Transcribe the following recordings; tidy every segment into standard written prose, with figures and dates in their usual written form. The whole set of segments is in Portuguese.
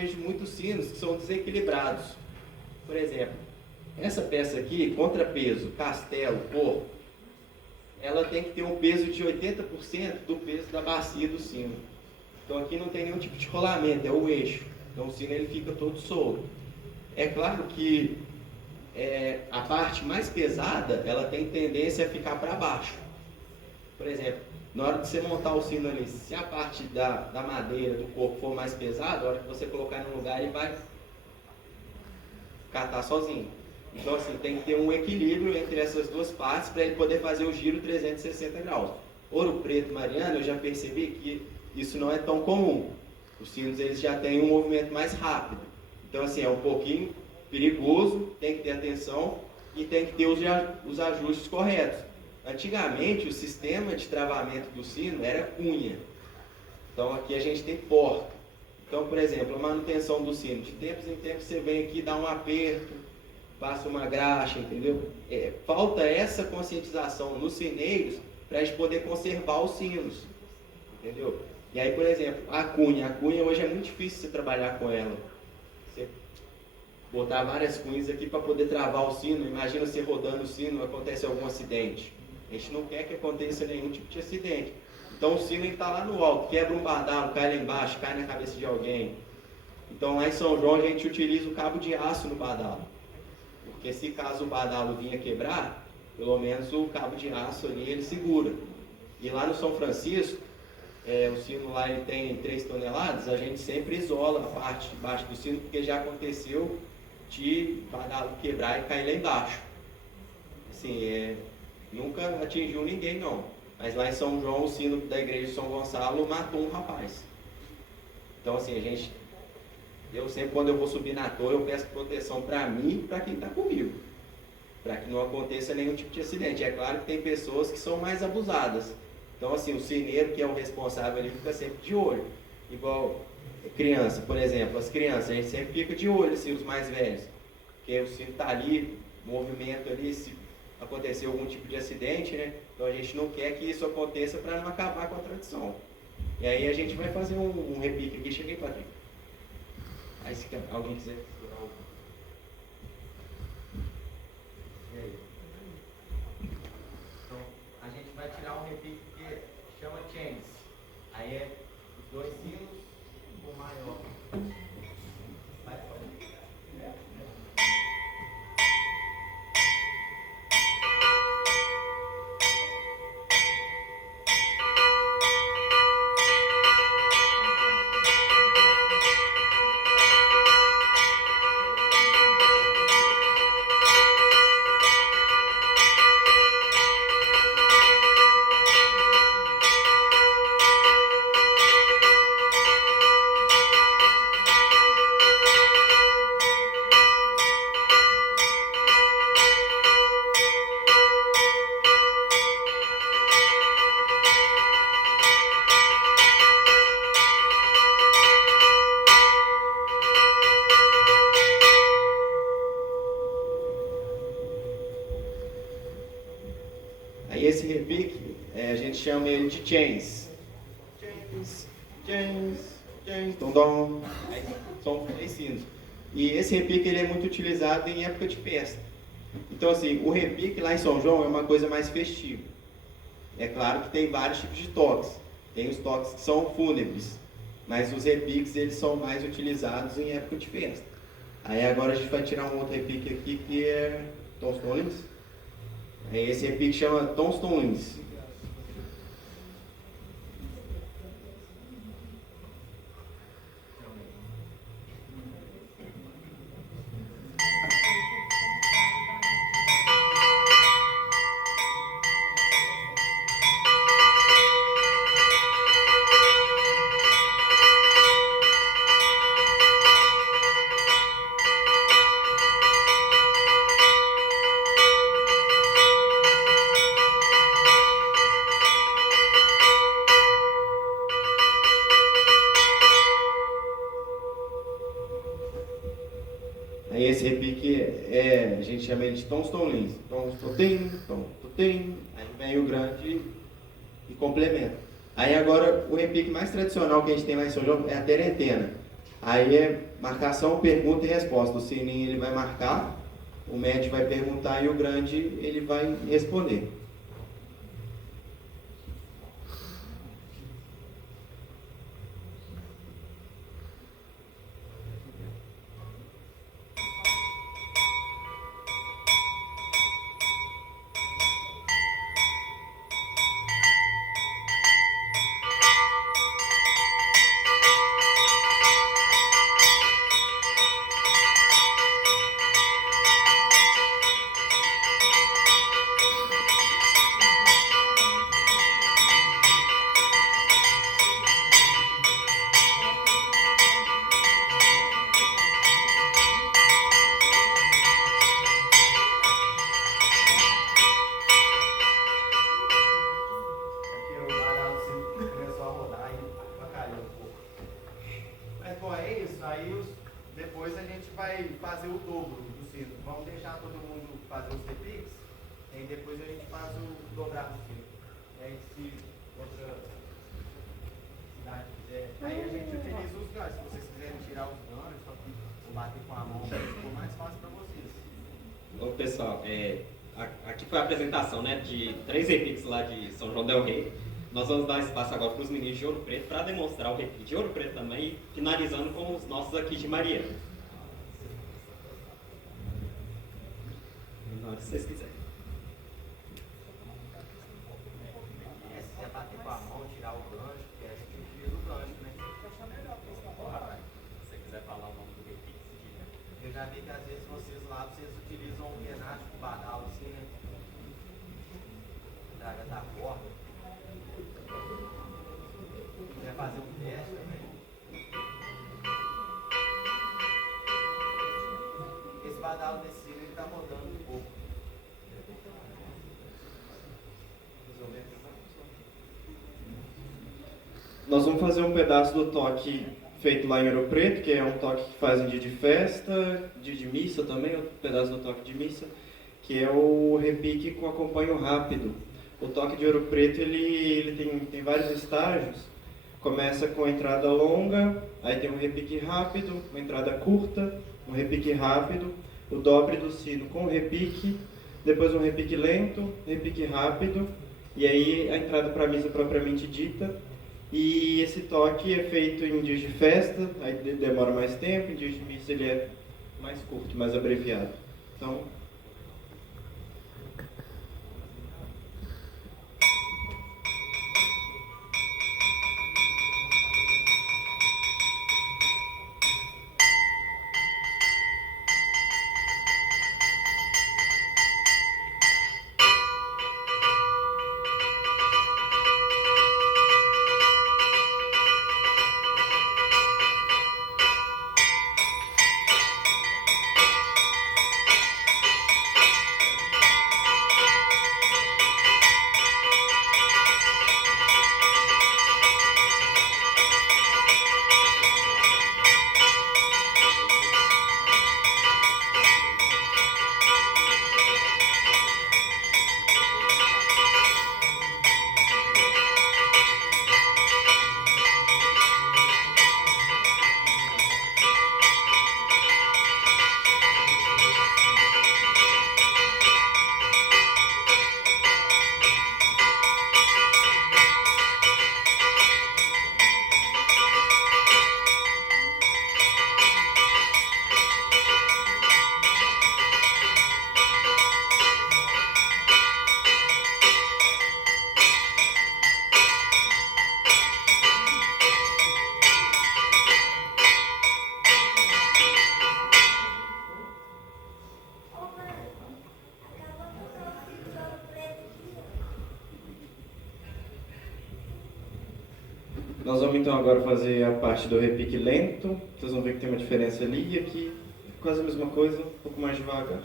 vejo muitos sinos que são desequilibrados. Por exemplo, essa peça aqui, contrapeso, castelo, corpo, ela tem que ter um peso de 80% do peso da bacia do sino. Então aqui não tem nenhum tipo de rolamento, é o eixo. Então o sino ele fica todo solto. É claro que a parte mais pesada, ela tem tendência a ficar para baixo. Por exemplo, na hora de você montar o sino ali, se a parte da madeira, do corpo for mais pesada, na hora que você colocar no lugar, ele vai catar sozinho. Então assim, tem que ter um equilíbrio entre essas duas partes para ele poder fazer o giro 360 graus. Ouro Preto, Mariana, eu já percebi que isso não é tão comum. Os sinos eles já têm um movimento mais rápido. Então assim, é um pouquinho perigoso, tem que ter atenção e tem que ter os ajustes corretos. Antigamente, o sistema de travamento do sino era cunha. Então aqui a gente tem porta. Então, por exemplo, a manutenção do sino. De tempos em tempos você vem aqui, dá um aperto, passa uma graxa, entendeu? Falta essa conscientização nos sineiros para a gente poder conservar os sinos, entendeu? E aí, por exemplo, a cunha hoje é muito difícil você trabalhar com ela. Você botar várias cunhas aqui para poder travar o sino. Imagina você rodando o sino, acontece algum acidente. A gente não quer que aconteça nenhum tipo de acidente. Então o sino está lá no alto, quebra um badalo, cai lá embaixo, cai na cabeça de alguém. Então lá em São João a gente utiliza o cabo de aço no badalo. Porque se caso o badalo vinha quebrar, pelo menos o cabo de aço ali ele segura. E lá no São Francisco, o sino lá ele tem 3 toneladas, a gente sempre isola a parte de baixo do sino, porque já aconteceu de badalo quebrar e cair lá embaixo. Assim, nunca atingiu ninguém não. Mas lá em São João, o sino da igreja de São Gonçalo matou um rapaz. Então assim, eu sempre quando eu vou subir na torre, eu peço proteção para mim e para quem está comigo. Para que não aconteça nenhum tipo de acidente. É claro que tem pessoas que são mais abusadas. Então assim, o sineiro que é o responsável ali fica sempre de olho. Igual criança, por exemplo, as crianças, a gente sempre fica de olho, assim, os mais velhos. Porque o sino está ali, movimento ali, se acontecer algum tipo de acidente, né? Então a gente não quer que isso aconteça para não acabar com a tradição. E aí a gente vai fazer um repique aqui. Cheguei, Patrick. Aí se alguém quiser segurar o... E aí? Então a gente vai tirar um repique que chama chains. Aí é os 2 sinos, o maior. Vai fora. Aí esse repique, a gente chama ele de chains. Chains, dom. Aí são 3 sinos. E esse repique ele é muito utilizado em época de festa. Então assim, o repique lá em São João é uma coisa mais festiva. É claro que tem vários tipos de toques. Tem os toques que são fúnebres, mas os repiques eles são mais utilizados em época de festa. Aí agora a gente vai tirar um outro repique aqui que é Tostones. Esse repique chama Tostones. Aí esse repique a gente chama ele de Tostones. Tom, aí vem o grande e complementa. Aí agora o repique mais tradicional que a gente tem lá em São João é a terentena. Aí é marcação, pergunta e resposta. O sininho ele vai marcar, o médio vai perguntar e o grande ele vai responder. Depois a gente vai fazer o dobro do sino. Vamos deixar todo mundo fazer os repiques, e aí depois a gente faz o dobrar do sino. E aí se outra cidade quiser, aí a gente utiliza os ganchos. Se vocês quiserem tirar os ganchos, só que ou bater com a mão, ficou mais fácil para vocês. Bom, pessoal, aqui foi a apresentação, né, de 3 repiques lá de São João del Rei. Nós vamos dar espaço agora para os meninos de Ouro Preto para demonstrar o repique de Ouro Preto também, finalizando com os nossos aqui de Mariana. Na hora que vocês quiserem. Se quiser bater com a mão, tirar o gancho, porque a gente utiliza o gancho, né? Se você quiser falar o nome do repique, se tiver. Eu já vi que às vezes vocês lá, vocês utilizam um penacho com badalo assim, né? Traga da corda. Quer fazer um teste também? Esse badalo desse sino ele está rodando um pouco. Nós vamos fazer um pedaço do toque feito lá em Ouro Preto, que é um toque que faz em dia de festa, dia de missa também, outro pedaço do toque de missa, que é o repique com acompanho rápido. O toque de Ouro Preto ele tem vários estágios. Começa com a entrada longa, aí tem um repique rápido, uma entrada curta, um repique rápido, o dobre do sino com repique, depois um repique lento, repique rápido, e aí a entrada para a missa propriamente dita. E esse toque é feito em dias de festa, aí demora mais tempo, em dias de missa ele é mais curto, mais abreviado. Então, nós vamos então agora fazer a parte do repique lento. Vocês vão ver que tem uma diferença ali e aqui quase a mesma coisa, um pouco mais devagar.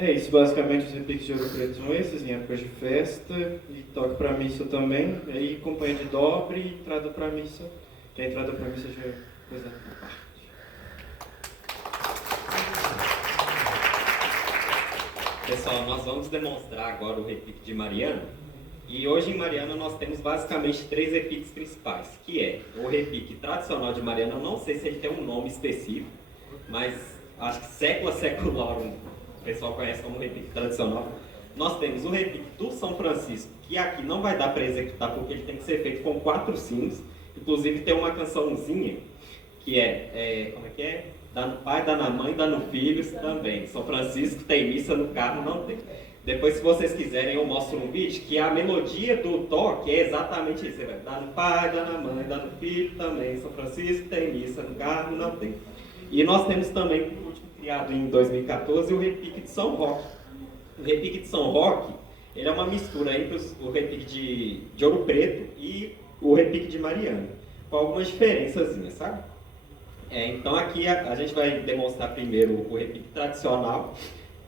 É isso, basicamente os repiques de Ouro Preto são esses, em épocas de festa, e toque para missa também, aí companhia de dobre e entrada para missa, que a entrada para missa já é coisa à parte. Pessoal, nós vamos demonstrar agora o repique de Mariana. E hoje em Mariana nós temos basicamente 3 repiques principais, que é o repique tradicional de Mariana. Eu não sei se ele tem um nome específico, mas acho que sécula secularum o pessoal conhece como repique tradicional. Nós temos o repique do São Francisco, que aqui não vai dar para executar porque ele tem que ser feito com 4 sinos. Inclusive tem uma cançãozinha que como é que é? Dá no pai, dá na mãe, dá no filho também. São Francisco tem missa, no carro não tem. Depois, se vocês quiserem, eu mostro um vídeo que a melodia do toque é exatamente isso. Você vai dar no pai, dá na mãe, dá no filho também. São Francisco tem missa, no carro não tem. E nós temos também, por último, criado em 2014, o repique de São Roque. O repique de São Roque, ele é uma mistura entre o repique de Ouro Preto e o repique de Mariana, com algumas diferençazinhas, sabe? Então aqui a gente vai demonstrar primeiro o repique tradicional.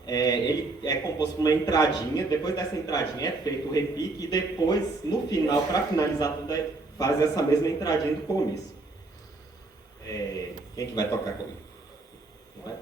Ele é composto por uma entradinha, depois dessa entradinha é feito o repique e depois, no final, para finalizar tudo, faz essa mesma entradinha do começo. Quem que vai tocar comigo? Vai?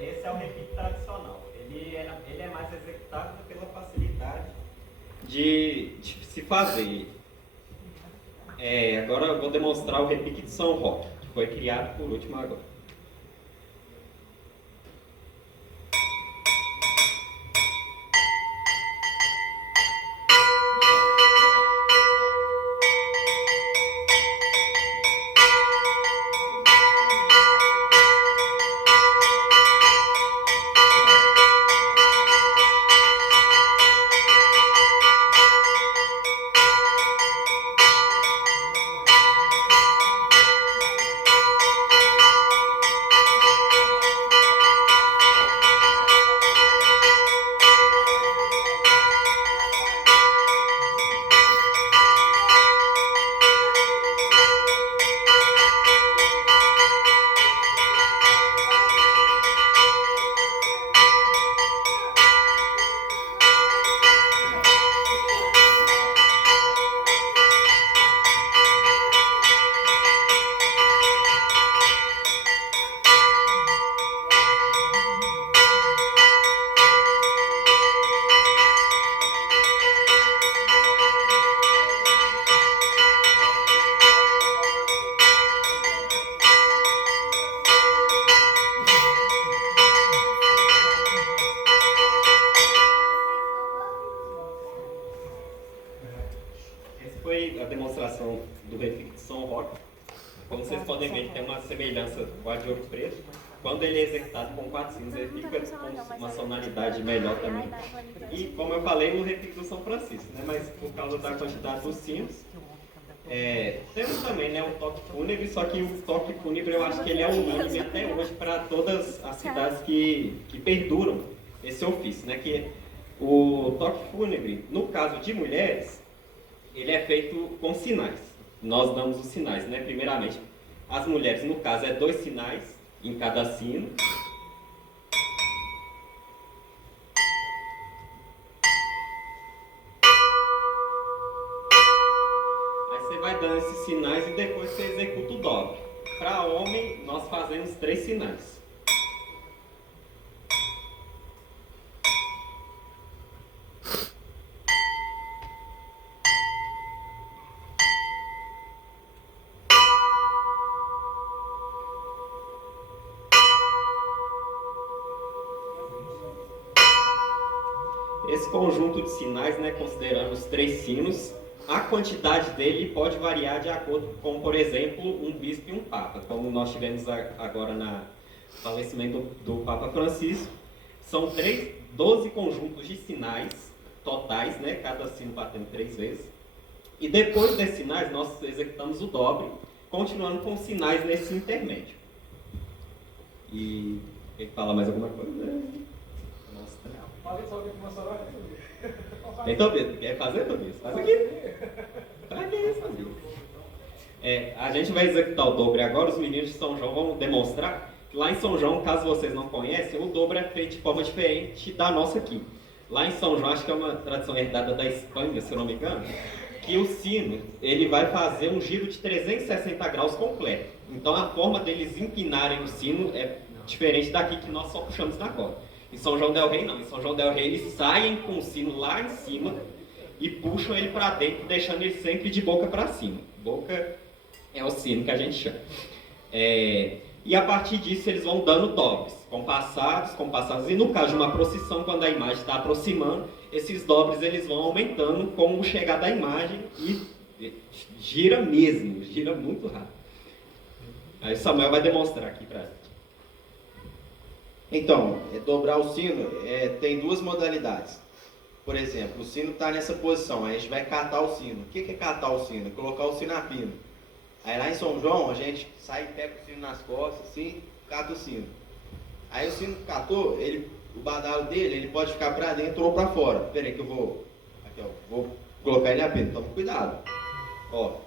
Esse é o repique tradicional. Ele é mais executado pela facilidade de se fazer. Agora eu vou demonstrar o repique de São Roque, que foi criado por último agora. Foi a demonstração do repique de São Roque. Como vocês podem ver, ele tem uma semelhança com a de Ouro Preto. Quando ele é executado com 4 sinos, ele fica com uma sonoridade melhor também. E, como eu falei, o repique do São Francisco, né? Mas por causa da quantidade dos sinos, Temos também, né, o toque fúnebre, só que o toque fúnebre eu acho que ele é unânime até hoje para todas as cidades que perduram esse ofício, né, que o toque fúnebre, no caso de mulheres, ele é feito com sinais. Nós damos os sinais, né, primeiramente. As mulheres, no caso, 2 sinais em cada sino. Vai dando esses sinais e depois você executa o dobre. Para homem, nós fazemos 3 sinais. Esse conjunto de sinais, né, considerando os 3 sinos, a quantidade dele pode variar de acordo com, por exemplo, um bispo e um papa, como nós tivemos agora no falecimento do Papa Francisco. São 12 conjuntos de sinais totais, né, cada sino batendo 3 vezes. E depois desses sinais, nós executamos o dobre, continuando com sinais nesse intermédio. E quer falar mais alguma coisa? Nossa, tem Tobias, quer fazer, Tobias? Faz aqui. Pra que isso, Tobias? A gente vai executar o dobre agora, os meninos de São João vão demonstrar que lá em São João, caso vocês não conhecem, o dobre é feito de forma diferente da nossa aqui. Lá em São João, acho que é uma tradição herdada da Espanha, se eu não me engano, que o sino, ele vai fazer um giro de 360 graus completo. Então a forma deles empinarem o sino é diferente daqui que nós só puxamos na corda. Em São João del Rei não, em São João del Rei eles saem com o sino lá em cima e puxam ele para dentro, deixando ele sempre de boca para cima. Boca é o sino que a gente chama. E a partir disso eles vão dando dobres, compassados, e no caso de uma procissão, quando a imagem está aproximando, esses dobres eles vão aumentando com o chegar da imagem e gira mesmo, gira muito rápido. Aí Samuel vai demonstrar aqui para gente. Então, dobrar o sino tem 2 modalidades. Por exemplo, o sino está nessa posição, aí a gente vai catar o sino. O que é catar o sino? Colocar o sino a pino. Aí lá em São João, a gente sai e pega o sino nas costas, assim, cata o sino. Aí o sino que catou, o badalo dele, ele pode ficar para dentro ou para fora. Espera aí que eu vou colocar ele a pino, toma cuidado. Ó,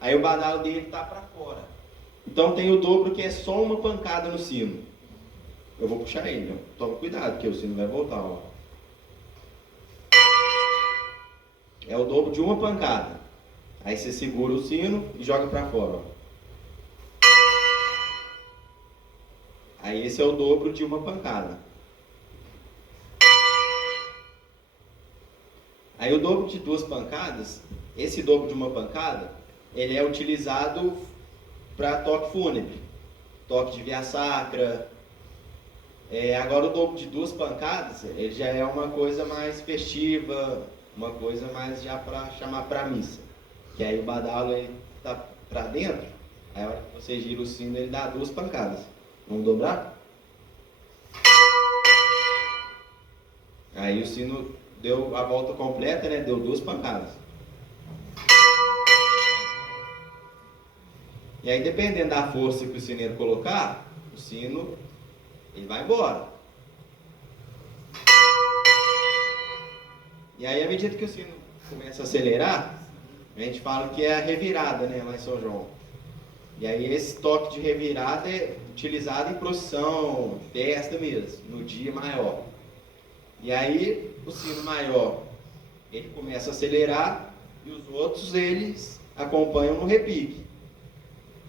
aí o badalo dele está para fora. Então tem o dobro que é só uma pancada no sino. Eu vou puxar ele, ó. Toma cuidado, porque o sino vai voltar, ó. É o dobro de uma pancada. Aí você segura o sino e joga para fora, ó. Aí esse é o dobro de uma pancada. Aí o dobro de 2 pancadas, esse dobro de uma pancada, ele é utilizado para toque fúnebre, toque de via sacra. Agora o dobro de 2 pancadas, ele já é uma coisa mais festiva, uma coisa mais já para chamar para missa. Que aí o badalo ele tá para dentro, aí a hora que você gira o sino ele dá 2 pancadas. Vamos dobrar? Aí o sino deu a volta completa, né? Deu 2 pancadas. E aí dependendo da força que o sineiro colocar, o sino ele vai embora. E aí, à medida que o sino começa a acelerar, a gente fala que é a revirada, né, lá em São João. E aí esse toque de revirada é utilizado em procissão, festa mesmo, no dia maior. E aí o sino maior, ele começa a acelerar e os outros, eles acompanham no repique.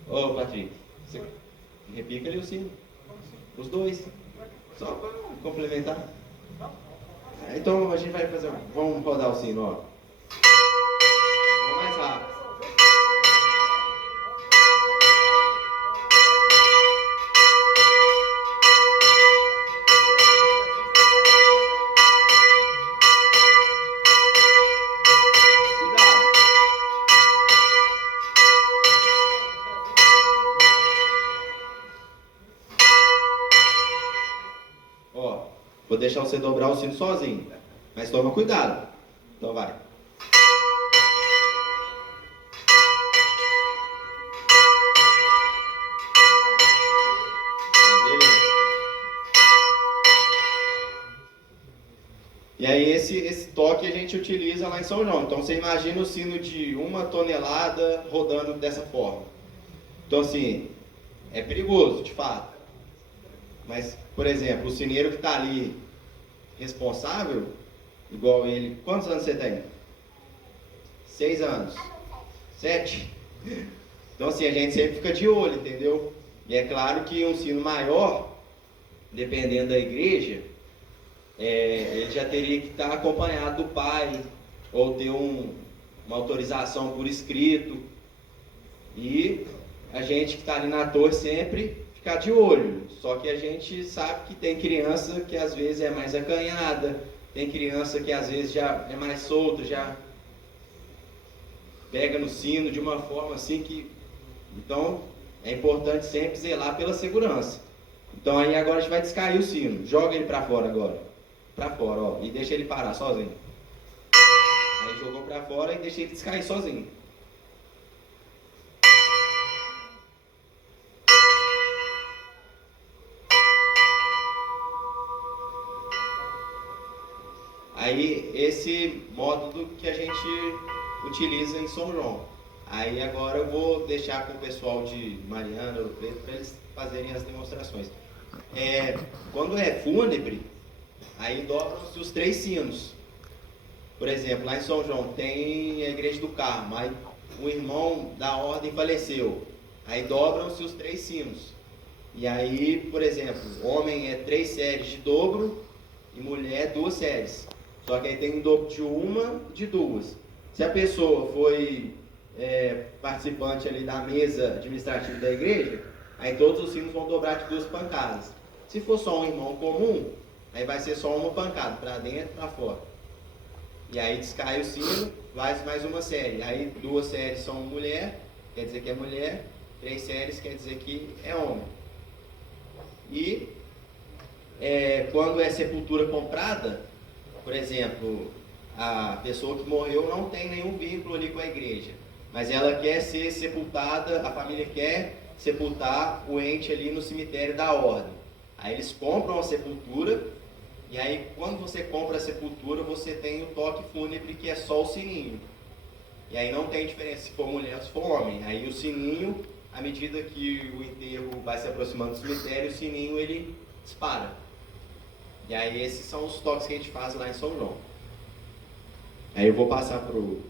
Ô, Patrick, você repica ali o sino. Os 2. Só para complementar. Então a gente vai fazer. Vamos rodar o sino, ó. Vamos mais rápido. Vou deixar você dobrar o sino sozinho, mas toma cuidado. Então vai. toque a gente utiliza lá em São João. Então você imagina o sino de 1 tonelada rodando dessa forma. Então assim, é perigoso, de fato. Mas, por exemplo, o sineiro que está ali responsável, igual ele, quantos anos você tem? 6 anos? 7? Então assim, a gente sempre fica de olho, entendeu? E é claro que um sino maior, dependendo da igreja, ele já teria que estar acompanhado do pai, ou ter uma autorização por escrito. E a gente que está ali na torre sempre ficar de olho. Só que a gente sabe que tem criança que às vezes é mais acanhada, tem criança que às vezes já é mais solta, já pega no sino de uma forma assim que... Então é importante sempre zelar pela segurança. Então aí agora a gente vai descair o sino. Joga ele para fora agora. Para fora, ó. E deixa ele parar sozinho. Aí jogou para fora e deixa ele descair sozinho. Aí esse módulo que a gente utiliza em São João. Aí agora eu vou deixar com o pessoal de Mariana, Ouro Preto, para eles fazerem as demonstrações. Quando é fúnebre, aí dobram-se os 3 sinos. Por exemplo, lá em São João tem a igreja do Carmo, aí o irmão da ordem faleceu, aí dobram-se os 3 sinos. E aí, por exemplo, homem é 3 séries de dobro e mulher 2 séries. Só que aí tem um dobro de 1 e de 2. Se a pessoa foi participante ali da mesa administrativa da igreja, aí todos os sinos vão dobrar de 2 pancadas. Se for só um irmão comum, aí vai ser só uma pancada, para dentro e para fora. E aí descai o sino, vai mais uma série. Aí 2 séries são mulher, quer dizer que é mulher, 3 séries quer dizer que é homem. E quando é sepultura comprada, por exemplo, a pessoa que morreu não tem nenhum vínculo ali com a igreja, mas ela quer ser sepultada, a família quer sepultar o ente ali no cemitério da ordem. Aí eles compram a sepultura, e aí quando você compra a sepultura, você tem o toque fúnebre, que é só o sininho. E aí não tem diferença se for mulher ou se for homem. Aí o sininho, à medida que o enterro vai se aproximando do cemitério, o sininho ele dispara. E aí esses são os toques que a gente faz lá em São João. Aí eu vou passar pro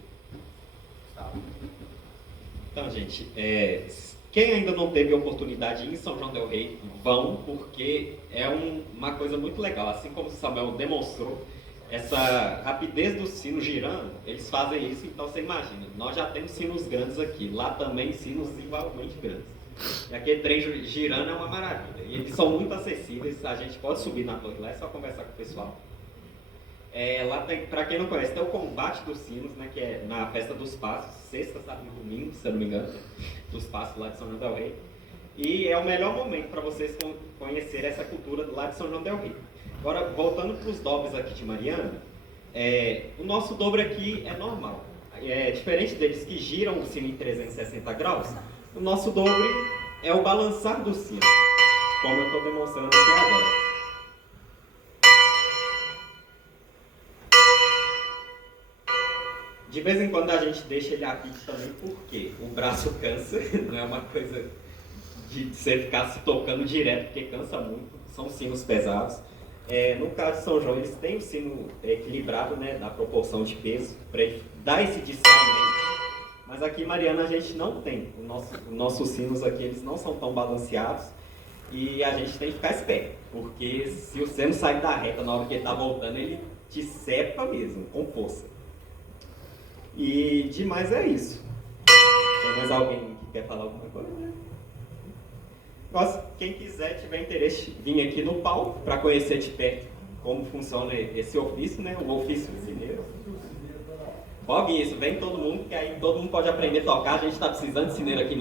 Gustavo. Então, gente, quem ainda não teve a oportunidade de ir em São João del Rei, vão, porque é uma coisa muito legal. Assim como o Samuel demonstrou, essa rapidez do sino girando, eles fazem isso, então você imagina, nós já temos sinos grandes aqui, lá também sinos igualmente grandes. E aquele trem girando é uma maravilha. E eles são muito acessíveis, a gente pode subir na torre lá, é só conversar com o pessoal. Lá tem, para quem não conhece, tem o combate dos sinos, né, que é na festa dos passos, sexta, sábado e domingo, se eu não me engano, dos passos lá de São João del Rei. E é o melhor momento para vocês conhecerem essa cultura lá de São João del Rei. Agora, voltando para os dobres aqui de Mariana, o nosso dobre aqui é normal. Diferente deles que giram o sino em 360 graus, o nosso dobre é o balançar do sino, como eu estou demonstrando aqui agora. De vez em quando a gente deixa ele aqui também porque o braço cansa, não é uma coisa de você ficar se tocando direto, porque cansa muito, são sinos pesados. No caso de São João, eles têm o sino equilibrado, né, da proporção de peso, para ele dar esse distanciamento. Mas aqui em Mariana a gente não tem. Nossos sinos aqui eles não são tão balanceados e a gente tem que ficar esperto, porque se o sino sair da reta na hora que ele está voltando, ele te cepa mesmo, com força. E demais é isso. Tem mais alguém que quer falar alguma coisa? Quem quiser, tiver interesse, vir aqui no palco para conhecer de perto como funciona esse ofício, né? O ofício do sineiro. Pode vir isso, vem todo mundo, que aí todo mundo pode aprender a tocar. A gente está precisando de sineiro aqui